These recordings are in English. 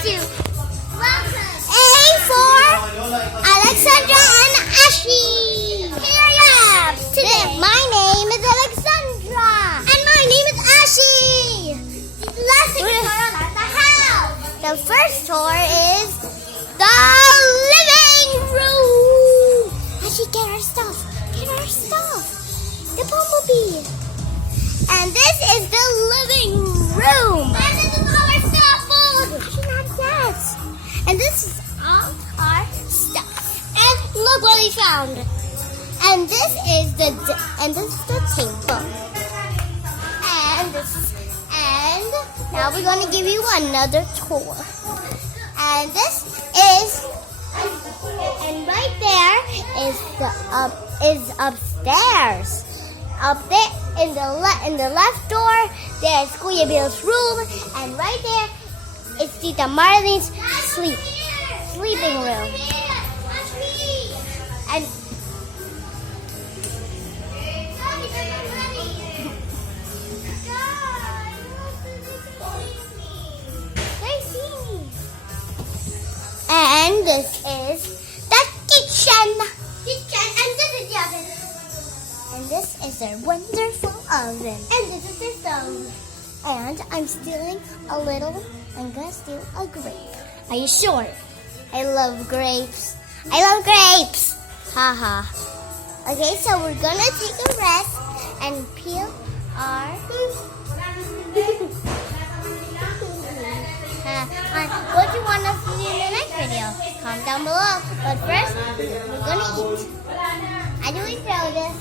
to A for Alexandra and Ashley. Here I am. Today, my name is Alexandra. And my name is Ashley. Let's take a tour around the house. The first tour is the living room. Ashley, get her stuff. Get her stuff. The bumblebee. And this is the living room. And this is all our stuff. Actually, not that. And this is all our stuff. And look what we found. And this is the table. And now we're going to give you another tour. And this is, and right there is upstairs. Up there in the left door, there's Kuya Bill's room, and right there is Tita Marlene's sleeping room. And and this is the kitchen. And this is the oven. And this is their wonderful oven. And this is their stove. And I'm gonna steal a grape. Are you sure? I love grapes. Haha. Okay, so we're gonna take a rest and peel our what do you want us to do in the next video? Comment down below. But first, we're gonna eat. How do we throw this?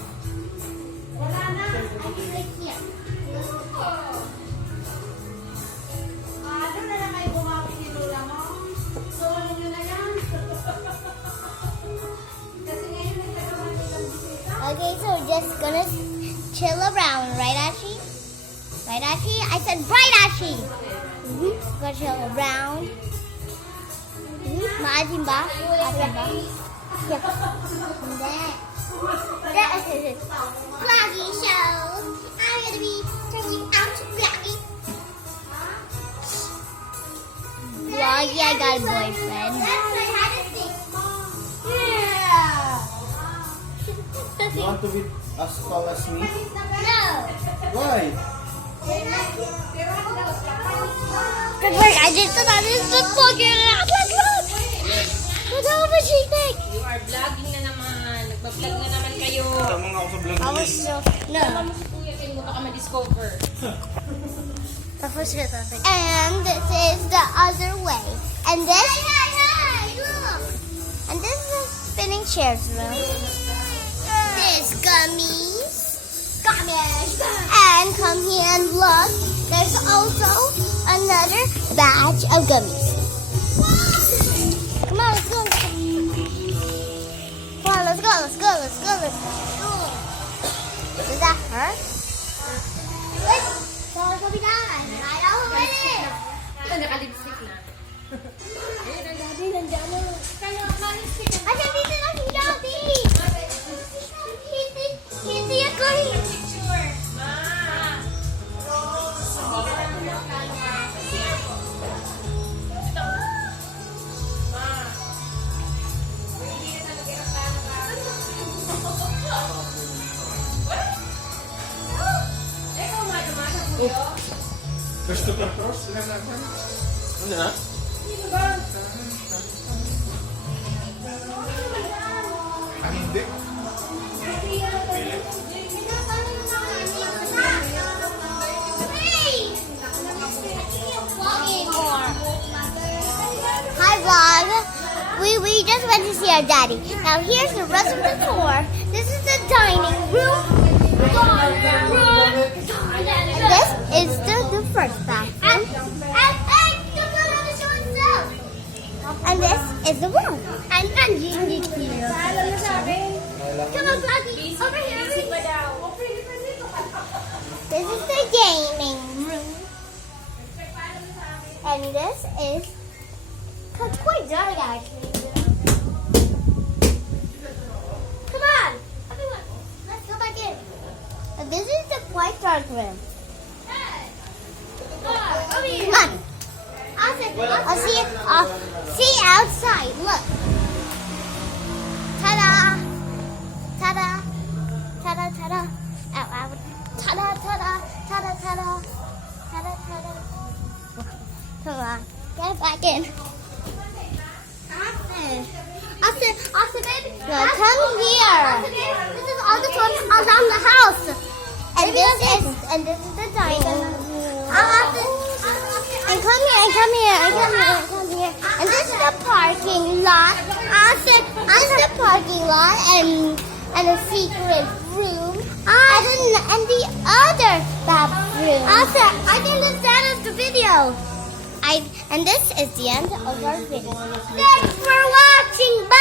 Okay, so we're just gonna chill around, right, Ashi? Right, Ashi? I said right, Ashi! Gonna chill around. Maasim ba? Yeah. And then, vloggy show. I'm gonna be turning out vloggy. Vloggy, I got a boyfriend. Let's learn how to sing. Yeah. You want to be as tall as me? No. Why? I did that. Is the fucking what was she think? You are vlogging na naman. Nagpa-vlog na naman kayo. Tama nga ako sa vlog I nila. was so no. Tama mo si Kuya, kayo mo baka ma-discover. And this is the other way. And this look. And this is the spinning chairs room. This gummies. And come here and look. There's also another batch of gummies. Come on, let's go. Come on, let's go. Is that her? Wait. So, right over there. Ito, naka-lipstick na. Ayun, ang daddy, nandiyan na. Kaya, naka-lipstick na. Asan dito na si Daddy? Hindi ako. Picture. Ma! First to come cross? Ano na? Hindi. Hi vlog. We just went to see our daddy. Now here's the rest of the tour. This is the dining room. And this is the first bathroom. And this is the room. And Angie here. Come on, Vloggy. Over here. This is the gaming room. And this is it's quite dark actually. Come on. Everyone, let's go back in. And this is the quite dark room. Come on. I'll take I'll see you outside. Look. Ta-da! Ta-da! Ta-da! Ta-da! Out, out. Ta-da! Ta-da! Ta-da! Ta-da! Ta-da! Ta-da! Come on, get back in. Austin, baby. No, come here. This is all the toys around the house. And this is the dining. And come here. And this is the parking lot. This is the parking lot and a secret room. And the other bathroom. I think that's the end of the video. And this is the end of our video. Thanks for watching. Bye.